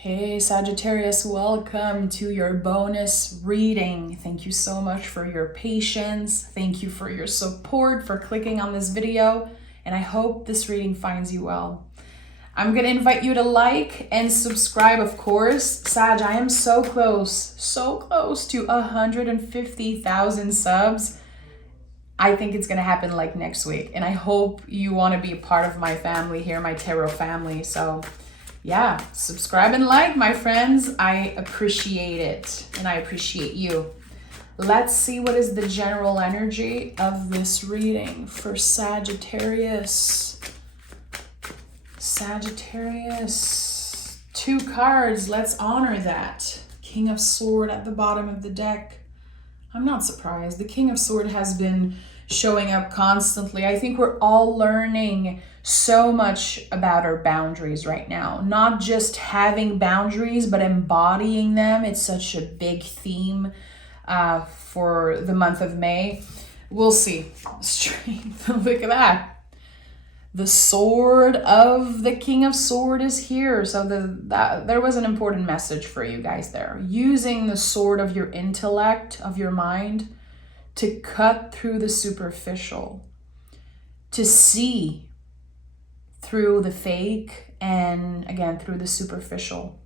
Hey Sagittarius, welcome to your bonus reading. Thank you so much for your patience. Thank you for your support, for clicking on this video, and I hope this reading finds you well. I'm gonna invite you to like and subscribe, of course. Sag, I am so close to 150,000 subs. I think it's gonna happen like next week, and I hope you wanna be a part of my family here, my tarot family. So yeah, subscribe and like, my friends. I appreciate it, and I appreciate you. Let's see what is the general energy of this reading for Sagittarius. Sagittarius, 2 cards. Let's honor that. King of Sword at the bottom of the deck. I'm not surprised. The King of Sword has been showing up constantly. I think we're all learning so much about our boundaries right now. Not just having boundaries, but embodying them. It's such a big theme for the month of May. We'll see. Strength. Look at that. The sword of the King of Sword is here. So there was an important message for you guys there. Using the sword of your intellect, of your mind, to cut through the superficial, to see through the fake, and again, through the superficial.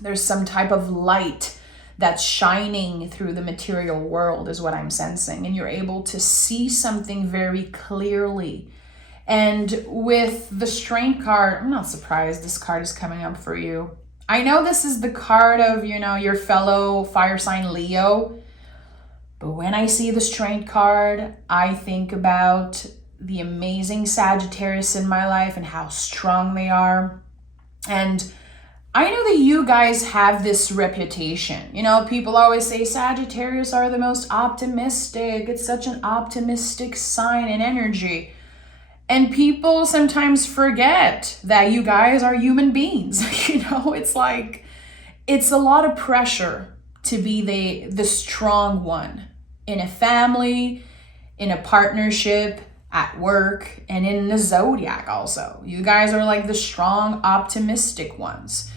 There's some type of light that's shining through the material world is what I'm sensing. And you're able to see something very clearly. And with the Strength card, I'm not surprised this card is coming up for you. I know this is the card of, your fellow fire sign Leo. But when I see the Strength card, I think about the amazing Sagittarius in my life and how strong they are. And I know that you guys have this reputation. People always say Sagittarius are the most optimistic. It's such an optimistic sign and energy. And people sometimes forget that you guys are human beings. It's like, it's a lot of pressure to be the strong one in a family, in a partnership, at work, and in the zodiac also. You guys are like the strong, optimistic ones.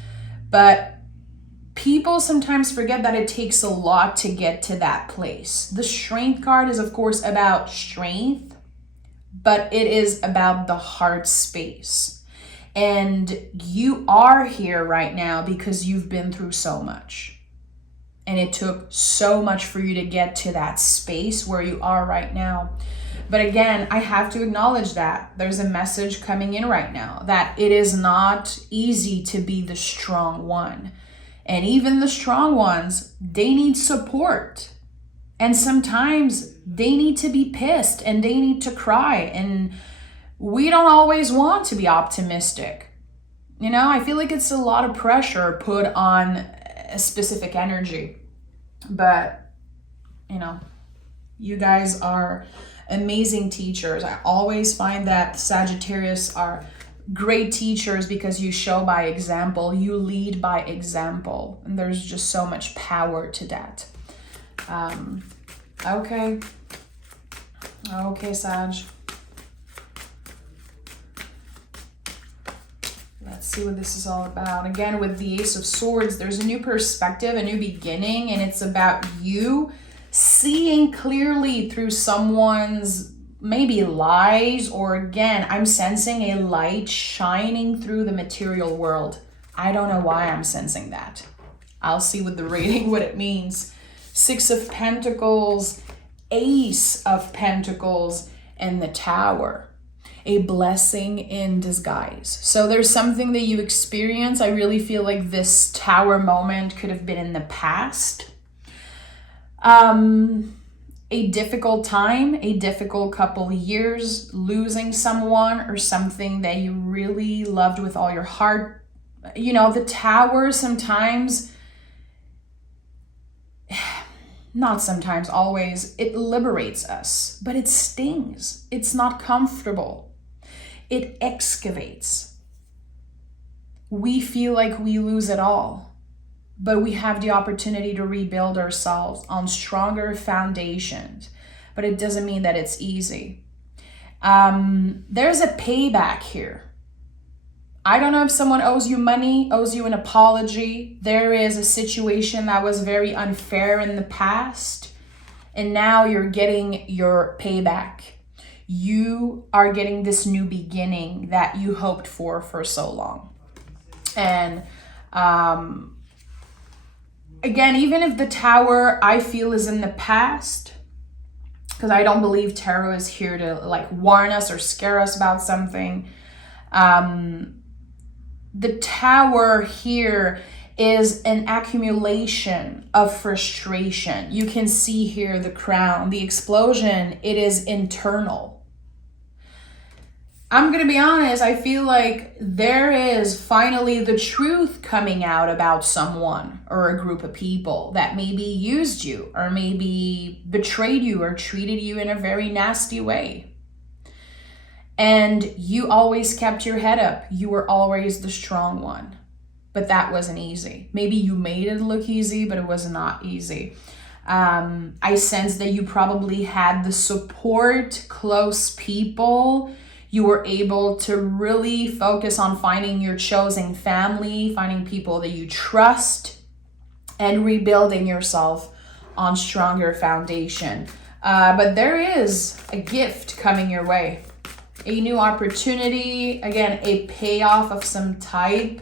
But people sometimes forget that it takes a lot to get to that place. The Strength card is, of course, about strength, but it is about the heart space. And you are here right now because you've been through so much. And it took so much for you to get to that space where you are right now. But again, I have to acknowledge that there's a message coming in right now that it is not easy to be the strong one. And even the strong ones, they need support. And sometimes they need to be pissed and they need to cry. And we don't always want to be optimistic. I feel like it's a lot of pressure put on a specific energy. But, you guys are amazing teachers. I always find that Sagittarius are great teachers because you show by example, you lead by example, and there's just so much power to that. Okay, Sag. Let's see what this is all about. Again, with the Ace of Swords, there's a new perspective, a new beginning, and it's about you seeing clearly through someone's maybe lies, or again, I'm sensing a light shining through the material world. I don't know why I'm sensing that. I'll see with the reading what it means. 6 of Pentacles, Ace of Pentacles, and the Tower. A blessing in disguise. So there's something that you experience. I really feel like this Tower moment could have been in the past. A difficult time, a difficult couple years, losing someone or something that you really loved with all your heart. The Tower sometimes, not sometimes, always, it liberates us, but it stings. It's not comfortable. It excavates. We feel like we lose it all. But we have the opportunity to rebuild ourselves on stronger foundations. But it doesn't mean that it's easy. There's a payback here. I don't know if someone owes you money, owes you an apology. There is a situation that was very unfair in the past, and now you're getting your payback. You are getting this new beginning that you hoped for so long. And again, even if the Tower, I feel, is in the past, because I don't believe tarot is here to like warn us or scare us about something. The Tower here is an accumulation of frustration. You can see here the crown, the explosion, it is internal. I'm going to be honest, I feel like there is finally the truth coming out about someone or a group of people that maybe used you or maybe betrayed you or treated you in a very nasty way. And you always kept your head up. You were always the strong one. But that wasn't easy. Maybe you made it look easy, but it was not easy. I sense that you probably had the support, close people. You were able to really focus on finding your chosen family, finding people that you trust, and rebuilding yourself on stronger foundation. But there is a gift coming your way. A new opportunity, again, a payoff of some type.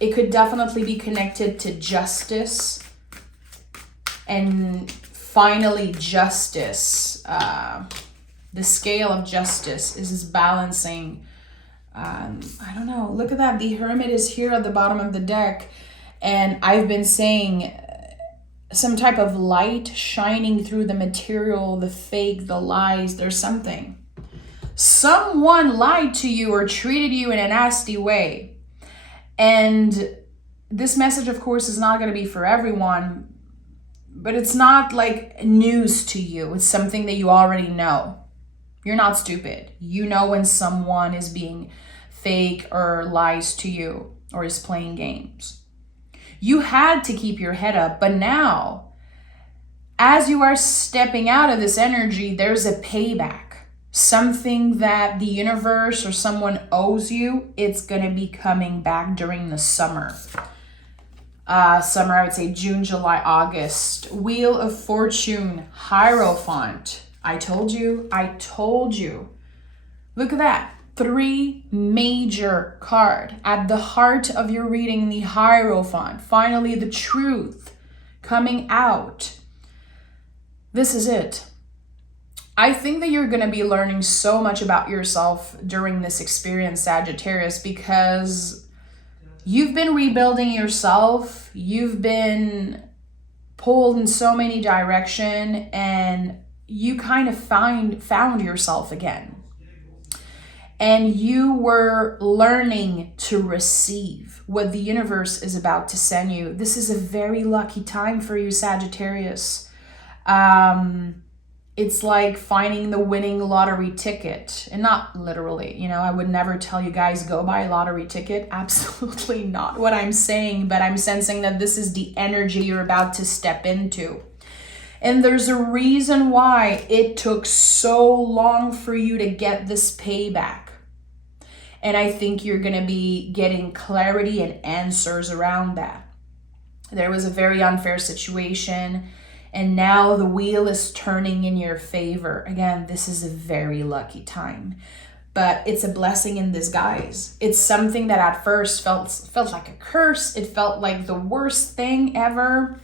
It could definitely be connected to justice. And finally, justice. The scale of justice is balancing. I don't know. Look at that. The Hermit is here at the bottom of the deck. And I've been saying some type of light shining through the material, the fake, the lies. There's something. Someone lied to you or treated you in a nasty way. And this message, of course, is not going to be for everyone, but it's not like news to you. It's something that you already know. You're not stupid. You know when someone is being fake or lies to you or is playing games. You had to keep your head up, but now, as you are stepping out of this energy, there's a payback. Something that the universe or someone owes you, it's going to be coming back during the summer. Summer, I would say June, July, August. Wheel of Fortune, Hierophant. I told you. Look at that. 3 major card at the heart of your reading, the Hierophant. Finally, the truth coming out. This is it. I think that you're going to be learning so much about yourself during this experience, Sagittarius, because you've been rebuilding yourself. You've been pulled in so many directions, and you kind of found yourself again. And you were learning to receive what the universe is about to send you. This is a very lucky time for you, Sagittarius. It's like finding the winning lottery ticket, and not literally, I would never tell you guys go buy a lottery ticket. Absolutely not what I'm saying, but I'm sensing that this is the energy you're about to step into. And there's a reason why it took so long for you to get this payback. And I think you're going to be getting clarity and answers around that. There was a very unfair situation, and now the wheel is turning in your favor. Again, this is a very lucky time, but it's a blessing in disguise. It's something that at first felt like a curse. It felt like the worst thing ever.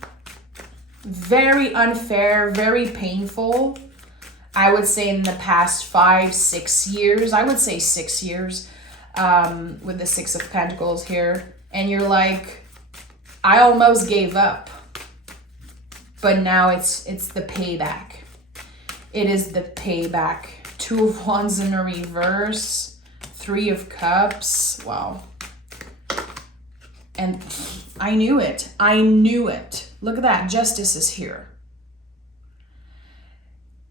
Very unfair, very painful. I would say in the past 5-6 years, I would say 6 years, with the 6 of Pentacles here. And you're like, I almost gave up. But now it's the payback. It is the payback. 2 of Wands in a reverse. 3 of Cups. Wow. And I knew it. Look at that. Justice is here.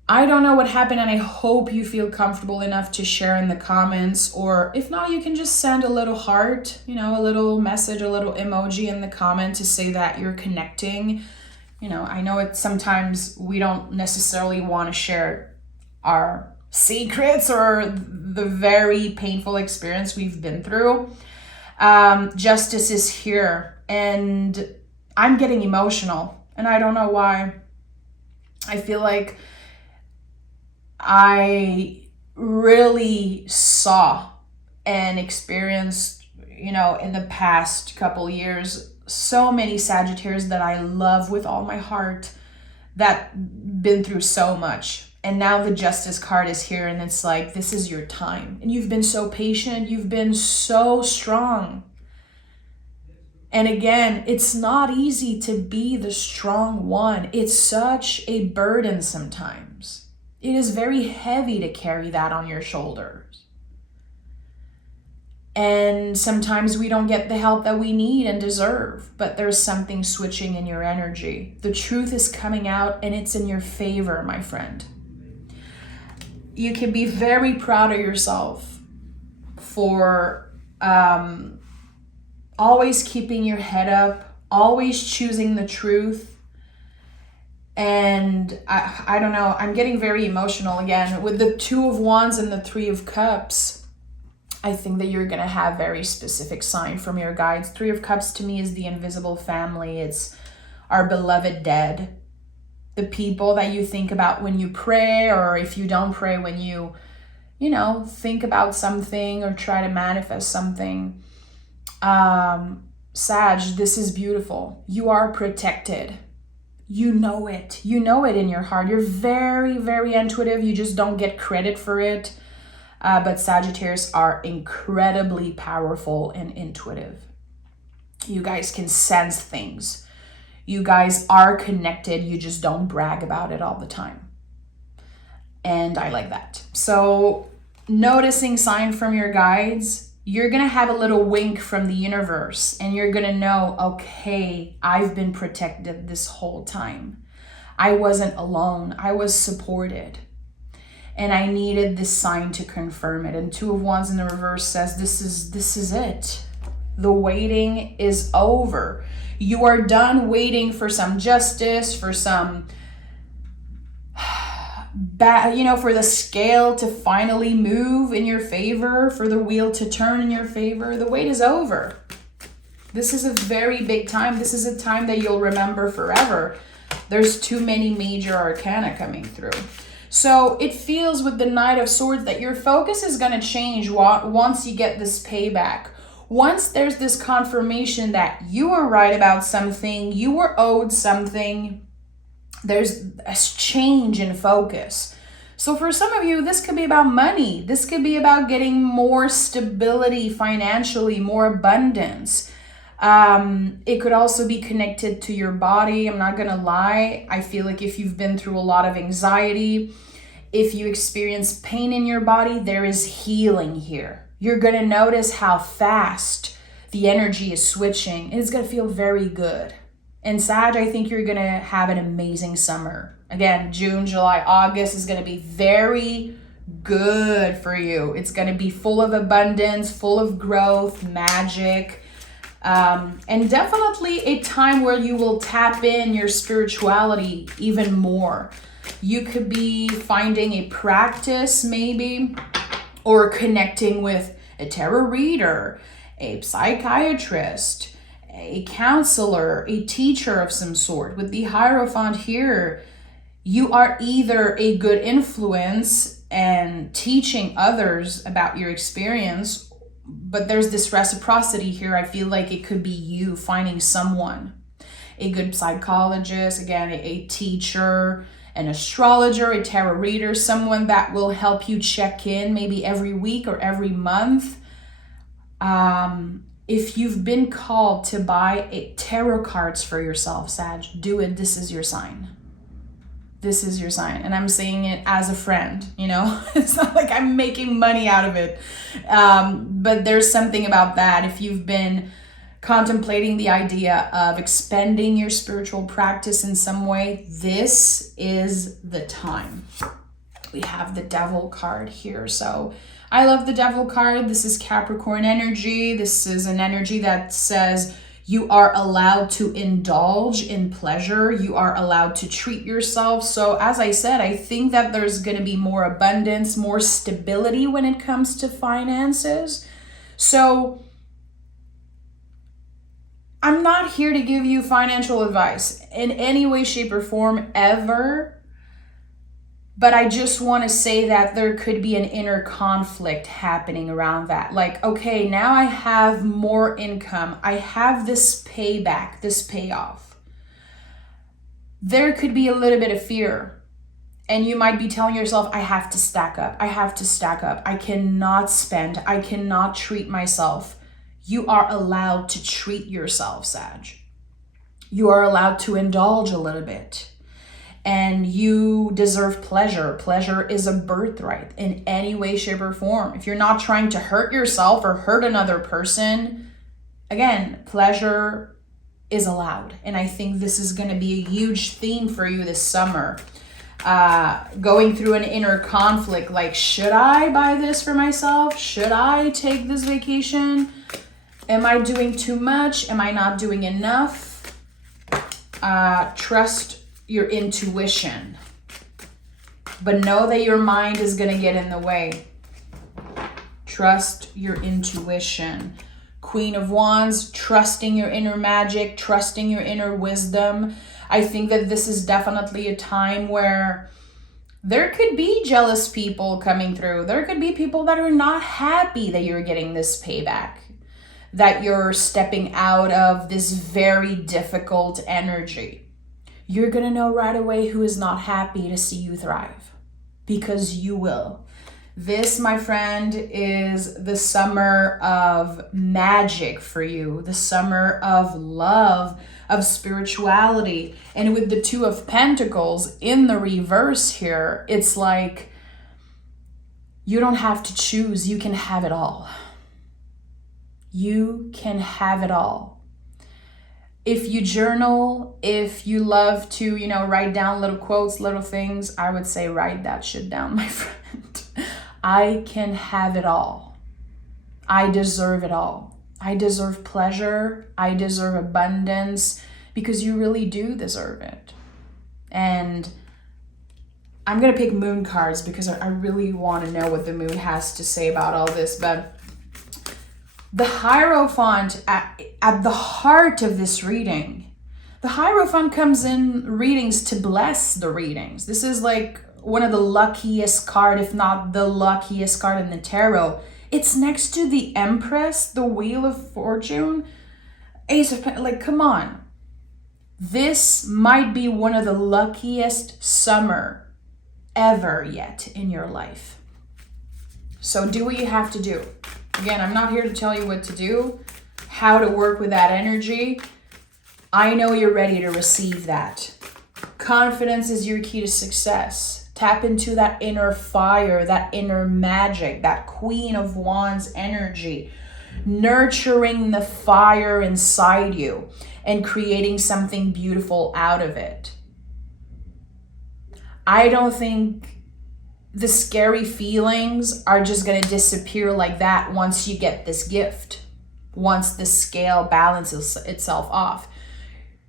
I don't know what happened, and I hope you feel comfortable enough to share in the comments, or if not, you can just send a little heart, a little message, a little emoji in the comment to say that you're connecting. I know sometimes we don't necessarily want to share our secrets or the very painful experience we've been through. Justice is here, and I'm getting emotional, and I don't know why. I feel like I really saw and experienced, in the past couple years, so many Sagittarius that I love with all my heart that been through so much. And now the Justice card is here, and it's like, this is your time. And you've been so patient. You've been so strong. And again, it's not easy to be the strong one. It's such a burden sometimes. It is very heavy to carry that on your shoulders. And sometimes we don't get the help that we need and deserve, but there's something switching in your energy. The truth is coming out, and it's in your favor, my friend. You can be very proud of yourself for always keeping your head up, always choosing the truth. And I don't know, I'm getting very emotional again. With the 2 of Wands and the 3 of Cups, I think that you're going to have very specific sign from your guides. 3 of Cups to me is the invisible family. It's our beloved dead. The people that you think about when you pray, or if you don't pray, when you think about something or try to manifest something. Sag, this is beautiful. You are protected. You know it. You know it in your heart. You're very, very intuitive. You just don't get credit for it. But Sagittarius are incredibly powerful and intuitive. You guys can sense things. You guys are connected. You just don't brag about it all the time. And I like that. So noticing sign from your guides, you're going to have a little wink from the universe, and you're going to know, okay, I've been protected this whole time. I wasn't alone. I was supported. And I needed this sign to confirm it. And 2 of Wands in the reverse says, this is it. The waiting is over. You are done waiting for some justice, for some, for the scale to finally move in your favor, for the wheel to turn in your favor. The wait is over. This is a very big time. This is a time that you'll remember forever. There's too many major arcana coming through. So it feels with the Knight of Swords that your focus is going to change once you get this payback. Once there's this confirmation that you were right about something, you were owed something, there's a change in focus. So for some of you, this could be about money. This could be about getting more stability financially, more abundance. It could also be connected to your body. I'm not going to lie. I feel like if you've been through a lot of anxiety, if you experience pain in your body, there is healing here. You're going to notice how fast the energy is switching, and it's going to feel very good. And Sag, I think you're going to have an amazing summer. Again, June, July, August is going to be very good for you. It's going to be full of abundance, full of growth, magic, and definitely a time where you will tap in your spirituality even more. You could be finding a practice maybe, or connecting with a tarot reader, a psychiatrist, a counselor, a teacher of some sort. With the Hierophant here, you are either a good influence and teaching others about your experience, but there's this reciprocity here. I feel like it could be you finding someone, a good psychologist, again, a teacher, an astrologer, a tarot reader, someone that will help you check in maybe every week or every month. If you've been called to buy tarot cards for yourself, Sag, do it. This is your sign. This is your sign. And I'm saying it as a friend, It's not like I'm making money out of it. But there's something about that. If you've been contemplating the idea of expanding your spiritual practice in some way, this is the time. We have the Devil card here. So I love the Devil card. This is Capricorn energy. This is an energy that says You are allowed to indulge in pleasure. You are allowed to treat yourself. So as I said, I think that there's going to be more abundance, more stability when it comes to finances. So I'm not here to give you financial advice in any way, shape, or form ever. But I just want to say that there could be an inner conflict happening around that. Like, okay, now I have more income. I have this payback, this payoff. There could be a little bit of fear. And you might be telling yourself, I have to stack up. I have to stack up. I cannot spend. I cannot treat myself. You are allowed to treat yourself, Sag. You are allowed to indulge a little bit. And you deserve pleasure. Pleasure is a birthright in any way, shape, or form. If you're not trying to hurt yourself or hurt another person, again, pleasure is allowed. And I think this is going to be a huge theme for you this summer. Going through an inner conflict, like, should I buy this for myself? Should I take this vacation? Am I doing too much? Am I not doing enough? Trust your intuition, but know that your mind is going to get in the way. Trust your intuition. Queen of Wands, trusting your inner magic, trusting your inner wisdom. I think that this is definitely a time where there could be jealous people coming through. There could be people that are not happy that you're getting this payback, that you're stepping out of this very difficult energy. You're going to know right away who is not happy to see you thrive, because you will. This, my friend, is the summer of magic for you, the summer of love, of spirituality. And with the Two of Pentacles in the reverse here, it's like you don't have to choose. You can have it all. You can have it all. If you journal, if you love to, write down little quotes, little things, I would say write that shit down, my friend. I can have it all. I deserve it all. I deserve pleasure. I deserve abundance, because you really do deserve it. And I'm going to pick moon cards because I really want to know what the moon has to say about all this. But the Hierophant at the heart of this reading, the Hierophant comes in readings to bless the readings. This is like one of the luckiest card, if not the luckiest card in the tarot. It's next to the Empress, the Wheel of Fortune, Ace of Pentacles. Like, come on. This might be one of the luckiest summer ever yet in your life. So do what you have to do. Again, I'm not here to tell you what to do, how to work with that energy. I know you're ready to receive that. Confidence is your key to success. Tap into that inner fire, that inner magic, that Queen of Wands energy, nurturing the fire inside you and creating something beautiful out of it. I don't think the scary feelings are just going to disappear like that once you get this gift, once the scale balances itself off.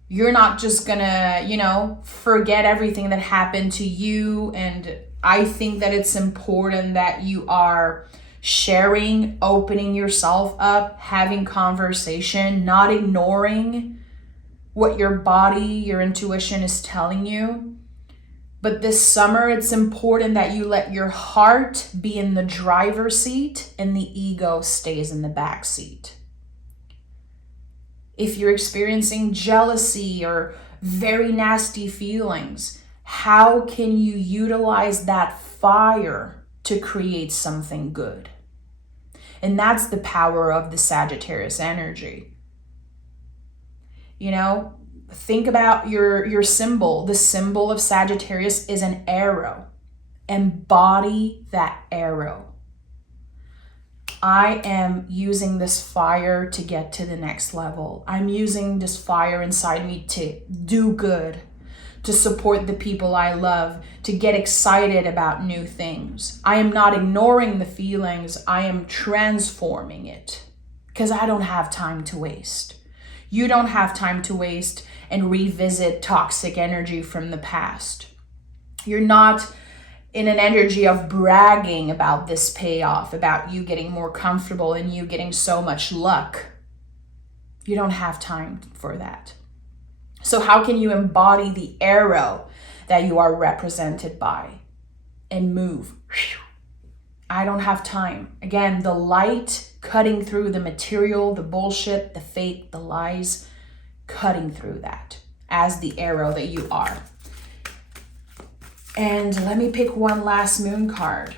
You're not just going to, forget everything that happened to you. And I think that it's important that you are sharing, opening yourself up, having conversation, not ignoring what your body, your intuition is telling you. But this summer, it's important that you let your heart be in the driver's seat and the ego stays in the back seat. If you're experiencing jealousy or very nasty feelings, how can you utilize that fire to create something good? And that's the power of the Sagittarius energy. Think about your symbol. The symbol of Sagittarius is an arrow. Embody that arrow. I am using this fire to get to the next level. I'm using this fire inside me to do good, to support the people I love, to get excited about new things. I am not ignoring the feelings. I am transforming it because I don't have time to waste. You don't have time to waste and revisit toxic energy from the past. You're not in an energy of bragging about this payoff, about you getting more comfortable and you getting so much luck. You don't have time for that. So how can you embody the arrow that you are represented by and move? I don't have time. Again, the light cutting through the material, the bullshit, the fake, the lies, cutting through that as the arrow that you are. And let me pick one last moon card.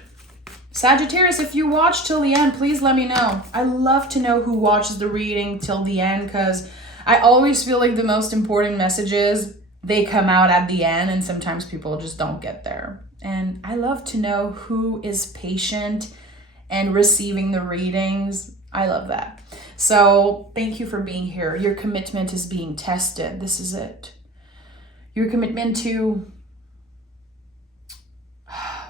Sagittarius, if you watch till the end, please let me know. I love to know who watches the reading till the end, because I always feel like the most important messages, they come out at the end, and sometimes people just don't get there. And I love to know who is patient and receiving the readings. I love that. So thank you for being here. Your commitment is being tested. This is it. Your commitment to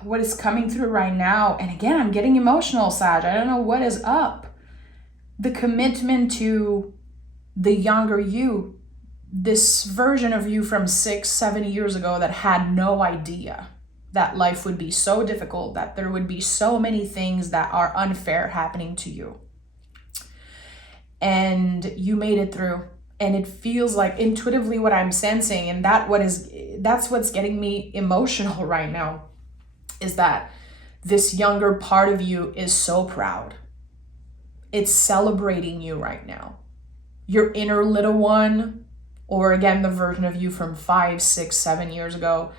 what is coming through right now. And again, I'm getting emotional, Sag. I don't know what is up. The commitment to the younger you, this version of you from 6-7 years ago that had no idea that life would be so difficult, that there would be so many things that are unfair happening to you. And you made it through. And it feels like intuitively what I'm sensing, and that's what's getting me emotional right now, is that this younger part of you is so proud. It's celebrating you right now. Your inner little one, or again, the version of you from 5, 6, 7 years ago,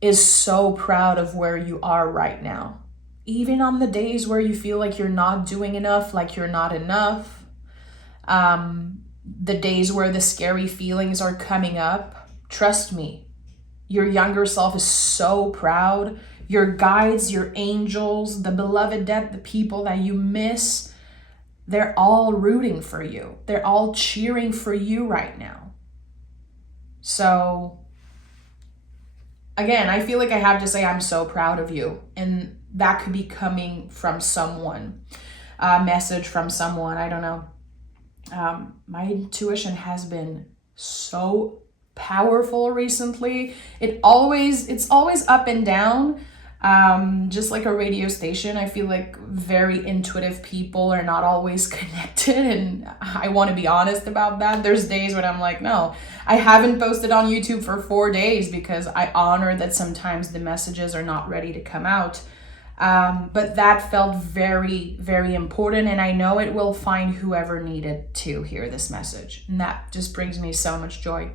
is so proud of where you are right now. Even on the days where you feel like you're not doing enough, like you're not enough, the days where the scary feelings are coming up, trust me, your younger self is so proud. Your guides, your angels, the beloved dead, the people that you miss, they're all rooting for you. They're all cheering for you right now. So again, I feel like I have to say I'm so proud of you. And that could be coming from someone, a message from someone, I don't know. My intuition has been so powerful recently. It's always up and down. Just like a radio station, I feel like very intuitive people are not always connected, and I want to be honest about that. There's days when I'm like, no, I haven't posted on YouTube for 4 days because I honor that sometimes the messages are not ready to come out. But that felt very, very important, and I know it will find whoever needed to hear this message, and that just brings me so much joy.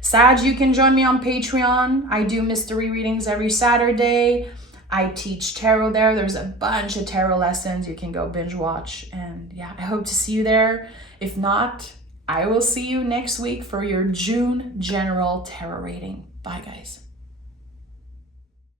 Sag, you can join me on Patreon. I do mystery readings every Saturday. I teach tarot there. There's a bunch of tarot lessons. You can go binge watch. And yeah, I hope to see you there. If not, I will see you next week for your June general tarot reading. Bye, guys.